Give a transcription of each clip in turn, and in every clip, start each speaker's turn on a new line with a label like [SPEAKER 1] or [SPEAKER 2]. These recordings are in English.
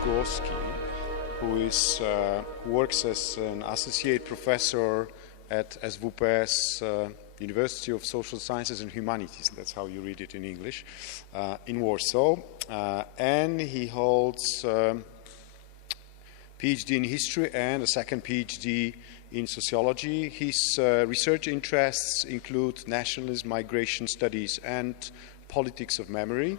[SPEAKER 1] Jaskowski, who is uh, works as an associate professor at SWPS uh, University of Social Sciences and Humanities. That's how you read it in English, uh, in Warsaw, uh, and he holds. Um, PhD in history and a second PhD in sociology. His uh, research interests include nationalism, migration studies, and politics of memory.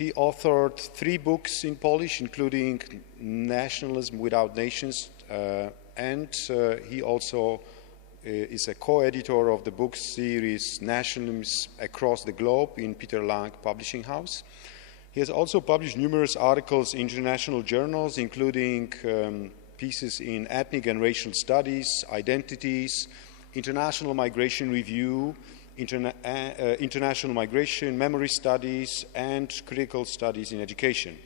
[SPEAKER 1] He authored three books in Polish, including Nationalism Without Nations, uh, and uh, he also uh, is a co-editor of the book series Nationalism Across the Globe in Peter Lang Publishing House. He has also published numerous articles in international journals, including um, pieces in ethnic and racial studies, identities, international migration review, interna- uh, uh, international migration, memory studies, and critical studies in education.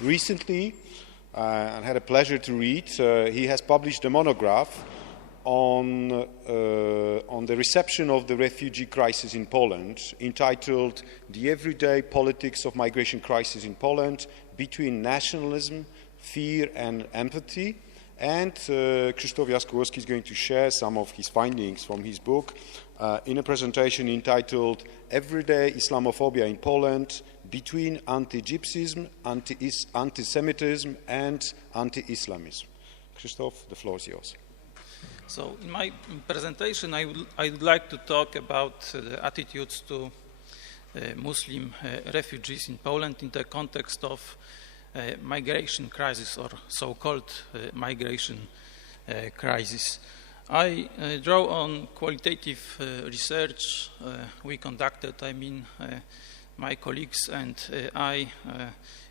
[SPEAKER 1] Recently, uh, I had a pleasure to read, uh, he has published a monograph on, uh, on the reception of the refugee crisis in Poland, entitled The Everyday Politics of Migration Crisis in Poland Between Nationalism, Fear, and Empathy. And uh, Krzysztof Jaskowski is going to share some of his findings from his book uh, in a presentation entitled Everyday Islamophobia in Poland Between Anti Gypsyism, Anti Semitism, and Anti Islamism. Krzysztof, the floor is yours.
[SPEAKER 2] So, in my presentation, I would, like to talk about uh, the attitudes to uh, Muslim uh, refugees in Poland in the context of migration crisis or so-called uh, migration uh, crisis. I draw on qualitative research we conducted, I mean, my colleagues and I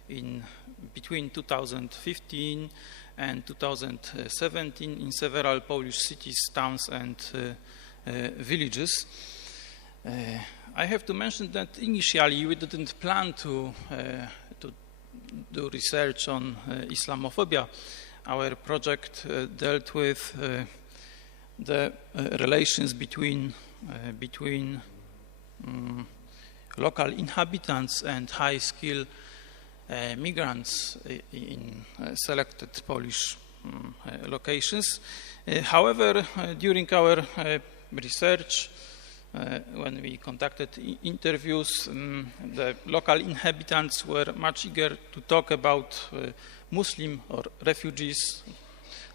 [SPEAKER 2] in between 2015 and 2017 in several Polish cities, towns, and uh, uh, villages. Uh, I have to mention that initially we didn't plan to, to do research on uh, Islamophobia. Our project uh, dealt with uh, the relations between, between um, local inhabitants and high skill uh, migrants in uh, selected Polish um, locations. however, during our research, uh, when we conducted interviews, um, the local inhabitants were much eager to talk about uh, Muslim or refugees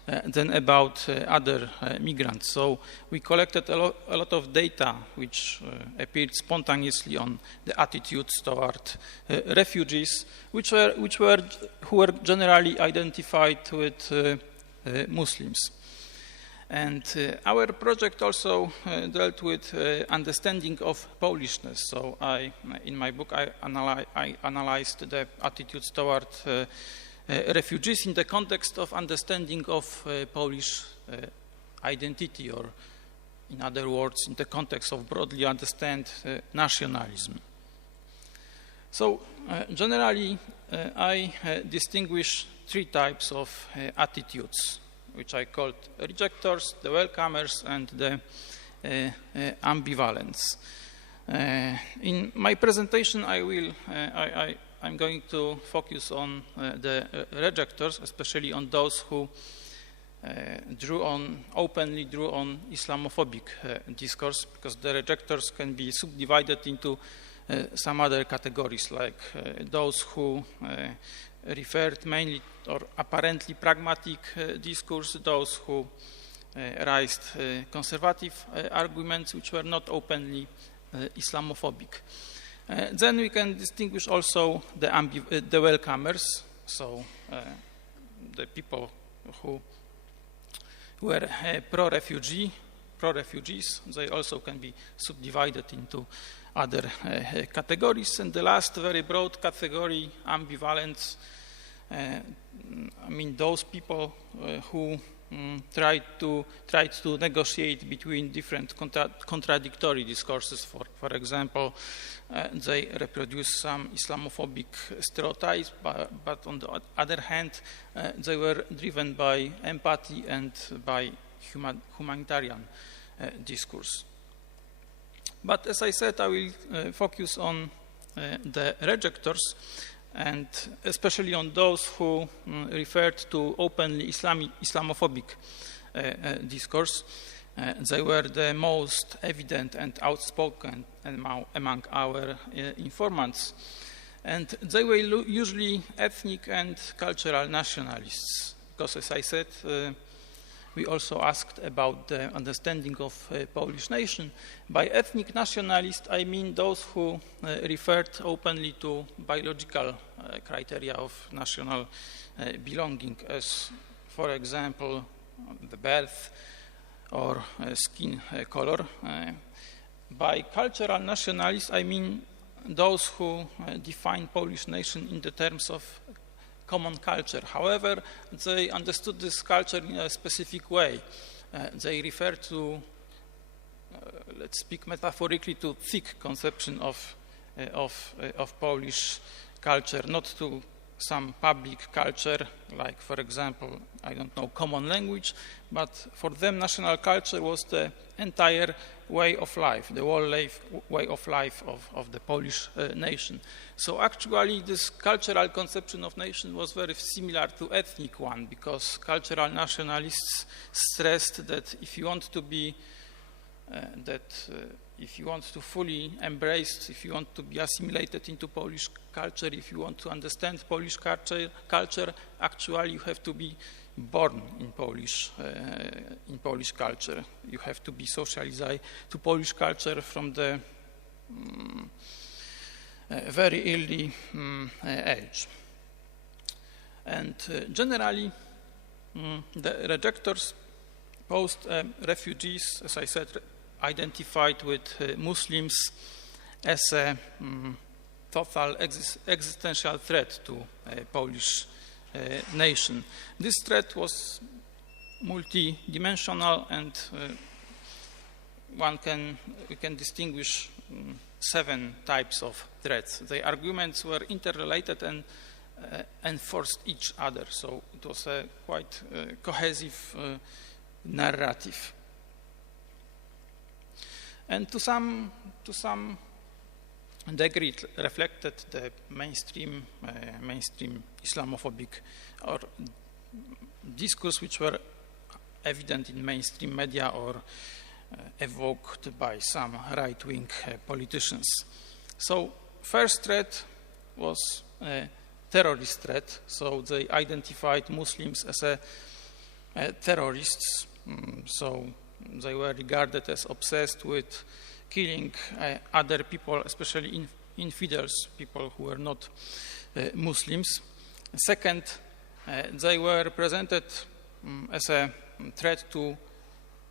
[SPEAKER 2] uh, than about uh, other uh, migrants. So we collected a, lo a, lot of data which appeared spontaneously on the attitudes toward refugees, which were, which were, who were generally identified with Muslims. And uh, our project also uh, dealt with uh, understanding of Polishness. So I, in my book, I, analy I analyzed the attitudes toward uh, refugees in the context of understanding of uh, Polish uh, identity, or in other words, in the context of broadly understand nationalism. So generally, I distinguish three types of attitudes, which I called rejectors, the welcomers, and the ambivalents. Uh, in my presentation, I will uh, I, I, I'm going to focus on uh, the uh, rejectors, especially on those who uh, drew on, openly drew on Islamophobic uh, discourse, because the rejectors can be subdivided into uh, some other categories, like uh, those who referred mainly or apparently pragmatic discourse, those who raised conservative arguments which were not openly Islamophobic. Then we can distinguish also the, the welcomers, so the people who were pro-refugee, pro-refugees. They also can be subdivided into other uh, categories. And the last very broad category, ambivalence, uh, I mean those people who um, tried to tried to negotiate between different contra contradictory discourses. For for example, uh, they reproduce some Islamophobic stereotypes, but, but on the other hand, uh, they were driven by empathy and by human, humanitarian uh, discourse. But as I said, I will uh, focus on uh, the rejectors. and especially on those who mm, referred to openly Islami- Islamophobic uh, uh, discourse. Uh, they were the most evident and outspoken among, our informants. And they were usually ethnic and cultural nationalists, because, as I said, we also asked about the understanding of uh, Polish nation. By ethnic nationalist, I mean those who uh, referred openly to biological uh, criteria of national belonging, as, for example, the birth or skin color. by cultural nationalist, I mean those who define Polish nation in the terms of common culture. However, they understood this culture in a specific way. Uh, they refer to, uh, let's speak metaphorically, to thick conception of, uh, of, uh, of Polish culture, not to some public culture, like, for example, I don't know, common language, but for them, national culture was the entire way of life, the whole life, way of life of, of the Polish uh, nation. So actually, this cultural conception of nation was very similar to ethnic one, because cultural nationalists stressed that if you want to be, uh, that uh, if you want to fully embrace, if you want to be assimilated into Polish culture, if you want to understand Polish culture, culture actually you have to be born in Polish, uh, in Polish culture. You have to be socialized to Polish culture from the um, uh, very early um, age. And uh, generally, um, the rejectors post refugees, as I said, identified with uh, Muslims as a um, total ex existential threat to uh, Polish uh, nation. This threat was multidimensional and uh, one can, we can distinguish um, seven types of threats. The arguments were interrelated and uh, enforced each other, so it was a quite uh, cohesive narrative and to some, to some degree it reflected the mainstream, uh, mainstream Islamophobic or discourse which were evident in mainstream media or uh, evoked by some right-wing uh, politicians. So first threat was a terrorist threat, so they identified Muslims as a, a terrorists, mm, so they were regarded as obsessed with killing uh, other people, especially in, infidels, people who were not uh, Muslims. Second, uh, they were represented um, as a threat to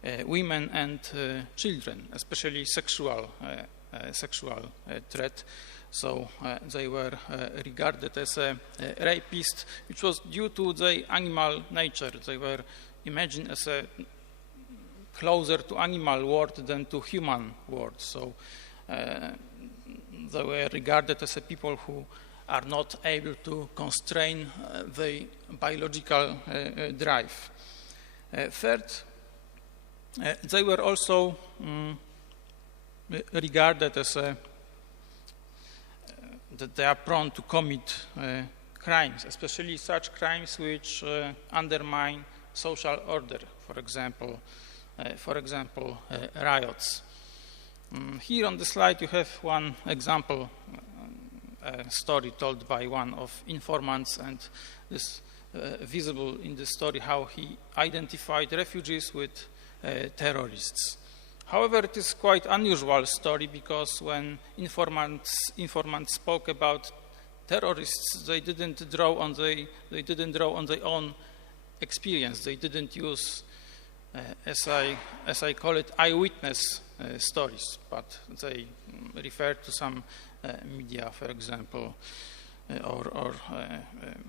[SPEAKER 2] uh, women and uh, children, especially sexual, uh, sexual threat. So they were regarded as a, a rapist, which was due to their animal nature. They were imagined as a closer to animal world than to human world. So uh, they were regarded as a people who are not able to constrain uh, the biological uh, uh drive. Uh, third, uh, they were also um, regarded as a, that they are prone to commit crimes, especially such crimes which undermine social order. For example, for example, uh, riots. Um, here on the slide you have one example uh, story told by one of informants and this uh, visible in the story how he identified refugees with uh, terrorists. However, it is quite unusual story because when informants, informants spoke about terrorists, they didn't draw on the, they didn't draw on their own experience. They didn't use uh, Uh, as, I, as I call it, eyewitness uh, stories, but they refer to some uh, media, for example, uh, or, or uh,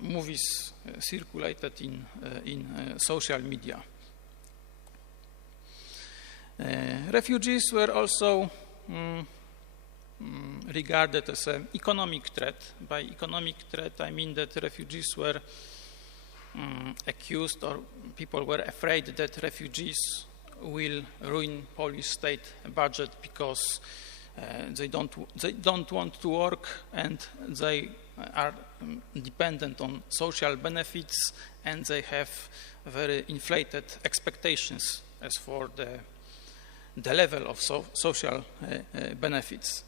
[SPEAKER 2] movies circulated in, in social media. refugees were also um, regarded as an economic threat. By economic threat, I mean that refugees were um, accused or people were afraid that refugees will ruin Polish state budget because uh, they don't they don't want to work and they are um, dependent on social benefits and they have very inflated expectations as for the, the level of so, social uh, uh, benefits.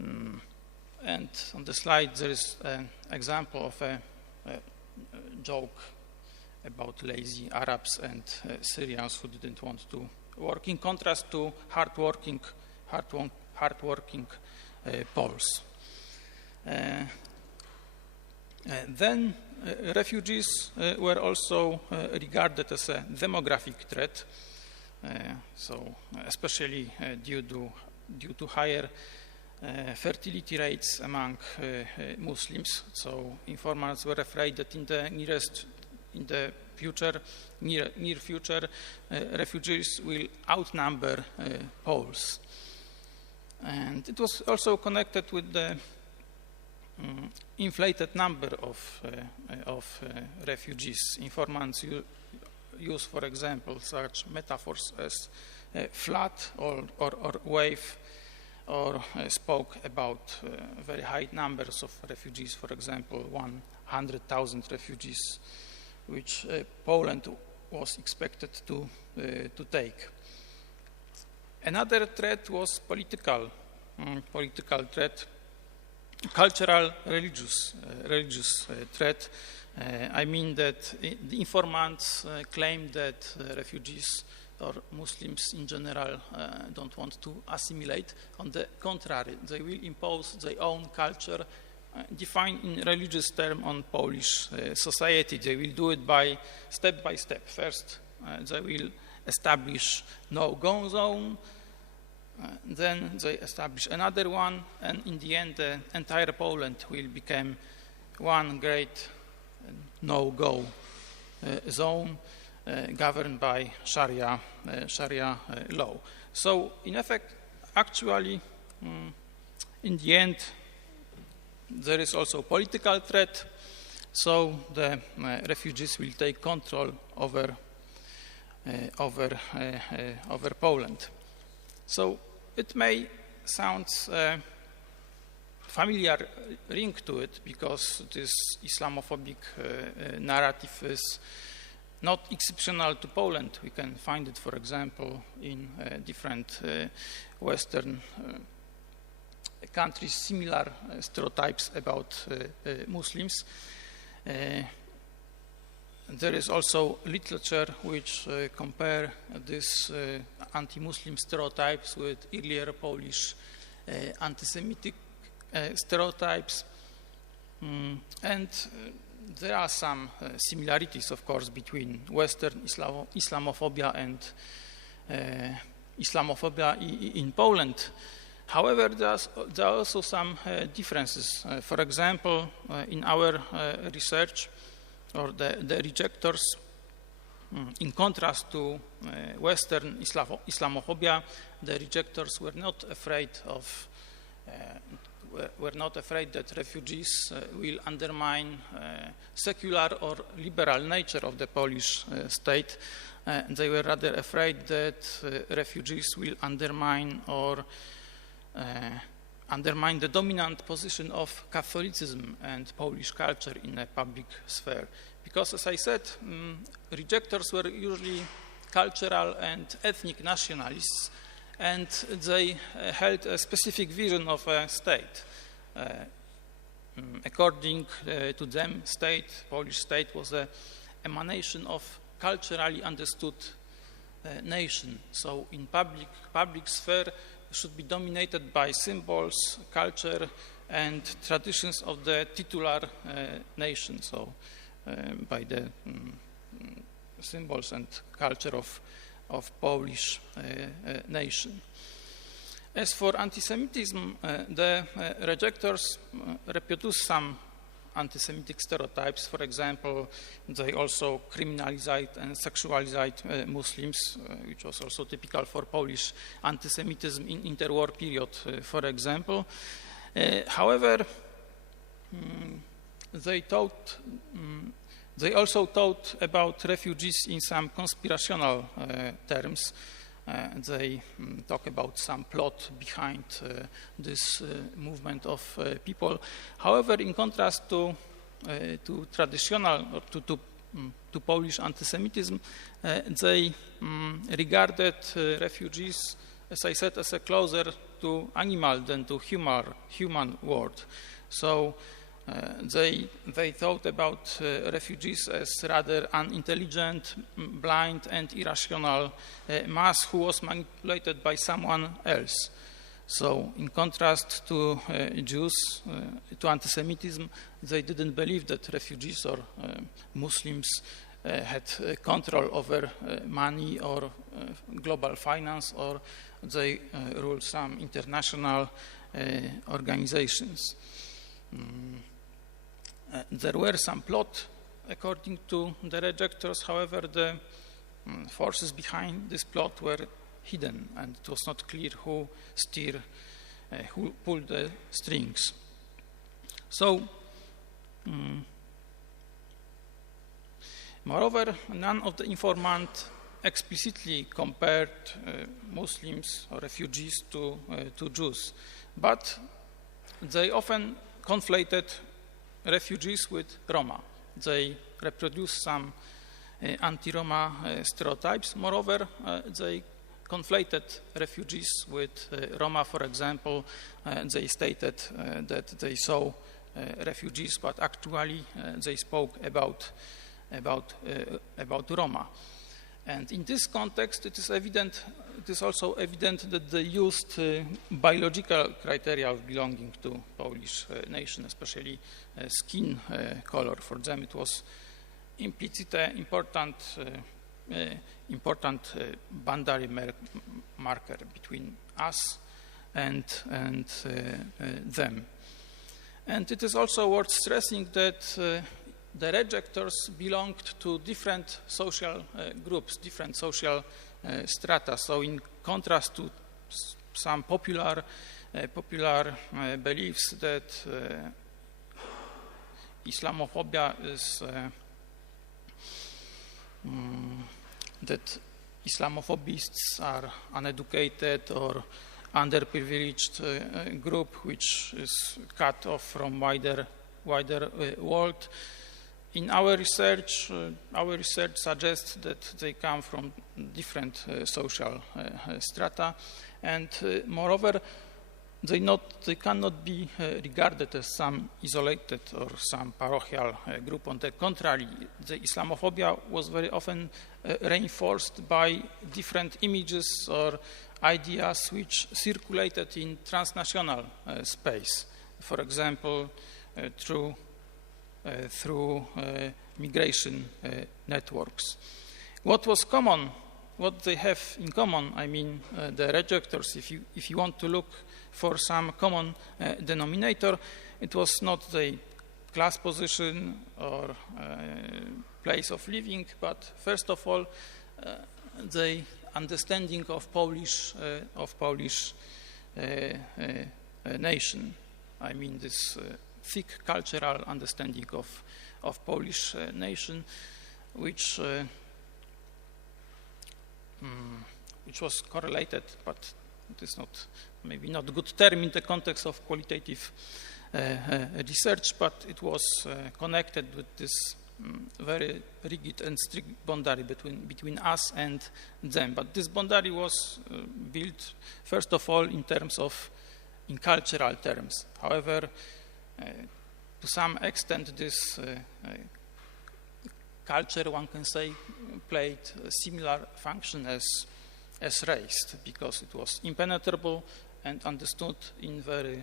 [SPEAKER 2] Mm. And on the slide, there is an example of a, a joke about lazy Arabs and uh, Syrians who didn't want to work, in contrast to hardworking, hard hardworking uh, Poles. Uh, then refugees were also regarded as a demographic threat, so especially due to due to higher Eh, fertility rates among uh, uh, Muslims. So informants were afraid that in the nearest, in the future, near, near future, refugees will outnumber Poles. And it was also connected with the um, inflated number of, of refugees. Informants use, for example, such metaphors as flood or, or, or wave or uh, spoke about uh, very high numbers of refugees, for example, 100,000 refugees, which uh, Poland was expected to, to take. Another threat was political, um, political threat, cultural, religious, uh, religious uh, threat. Uh, I mean that the informants claimed that refugees or Muslims in general uh, don't want to assimilate. On the contrary, they will impose their own culture uh, defined in religious term on Polish uh, society. They will do it by step by step. First, uh, they will establish no-go zone, uh, then they establish another one, and in the end, the entire Poland will become one great uh, no-go zone. Uh, governed by Sharia, uh, Sharia uh, law. So, in effect, actually, um, in the end, there is also political threat. So the refugees will take control over over over Poland. So it may sound familiar ring to it because this Islamophobic narrative is not exceptional to Poland. We can find it, for example, in uh, different uh, Western uh, countries, similar uh, stereotypes about uh, uh, Muslims. there is also literature which compare these anti-Muslim stereotypes with earlier Polish anti-Semitic stereotypes. Mm, and there are some uh, similarities, of course, between Western Islamo Islamophobia and uh, Islamophobia in Poland. However, there are also some uh, differences. For example, in our research, or the, the rejectors, um, in contrast to Western Islamo Islamophobia, the rejectors were not afraid of were not afraid that refugees uh, will undermine uh, secular or liberal nature of the Polish uh, state. they were rather afraid that refugees will undermine or undermine the dominant position of Catholicism and Polish culture in a public sphere. Because, as I said, um, rejectors were usually cultural and ethnic nationalists and they uh, held a specific vision of a state. Uh, mm, according uh, to them, state, Polish state was an emanation of culturally understood uh, nation. So in public, public sphere should be dominated by symbols, culture, and traditions of the titular nation. So by the um, symbols and culture of of Polish nation. As for anti-Semitism, the rejectors reproduce some anti-Semitic stereotypes. For example, they also criminalized and sexualized uh, Muslims, uh, which was also typical for Polish anti-Semitism in interwar period, uh, for example. however, um, they taught um, they also taught about refugees in some conspirational uh, terms. Uh, uh, they um, talk about some plot behind uh, this uh, movement of people. However, in contrast to, to traditional or to, to, um, to Polish anti-Semitism, they um, regarded refugees, as I said, as a closer to animal than to human, human world. So uh, they, they thought about uh, refugees as rather unintelligent, blind, and irrational uh, mass who was manipulated by someone else. So, in contrast to uh, Jews, uh, to anti-Semitism, they didn't believe that refugees or uh, Muslims had control over money or global finance, or they ruled some international organizations. Mm. Uh, there were some plot according to the rejectors, however, the um, forces behind this plot were hidden and it was not clear who steer, uh, who pulled the strings. So, um, moreover, none of the informants explicitly compared uh, Muslims or refugees to, uh, to Jews, but they often conflated refugees with Roma. They reproduce some anti-Roma stereotypes. Moreover, they conflated refugees with Roma, for example. they stated that they saw refugees, but actually they spoke about, about, about Roma. And in this context, it is evident, it is also evident that they used uh, biological criteria of belonging to Polish uh, nation, especially uh, skin uh, color. For them, it was implicit important, uh, uh, important boundary mar marker between us and, and them. And it is also worth stressing that the rejectors belonged to different social uh, groups, different social uh, strata. So in contrast to some popular, uh, popular uh, beliefs that uh, Islamophobia is um, that Islamophobists are uneducated or underprivileged uh, group which is cut off from wider wider world in our research, uh, our research suggests that they come from different uh, social uh, strata, and moreover, they, not, they cannot be regarded as some isolated or some parochial group. On the contrary, the Islamophobia was very often reinforced by different images or ideas which circulated in transnational space. For example, through Uh, through uh, migration uh, networks. What was common, what they have in common, I mean uh, the rejectors, if you, if you want to look for some common uh, denominator, it was not the class position or place of living, but first of all, the understanding of Polish of Polish nation. I mean this thick cultural understanding of, of Polish uh, nation, which, uh, um, which was correlated, but it is not maybe not a good term in the context of qualitative uh, uh research, but it was uh, connected with this um, very rigid and strict boundary between, between us and them. But this boundary was uh, built, first of all, in terms of, in cultural terms. However, to some extent, this uh, uh, culture, one can say, played a similar function as, as race because it was impenetrable and understood in very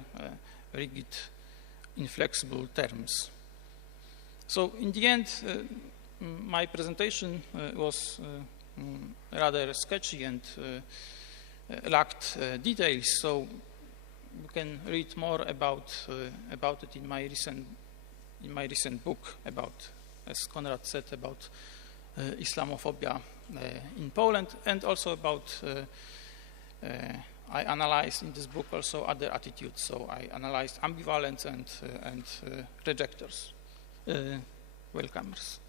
[SPEAKER 2] rigid, inflexible terms. So in the end, uh, my presentation uh, was uh, rather sketchy and lacked details. So you can read more about uh, about it in my recent in my recent book about, as Konrad said, about uh, Islamophobia uh, in Poland, and also about. I analyzed in this book also other attitudes. So I analyzed ambivalence and and rejectors, welcomers.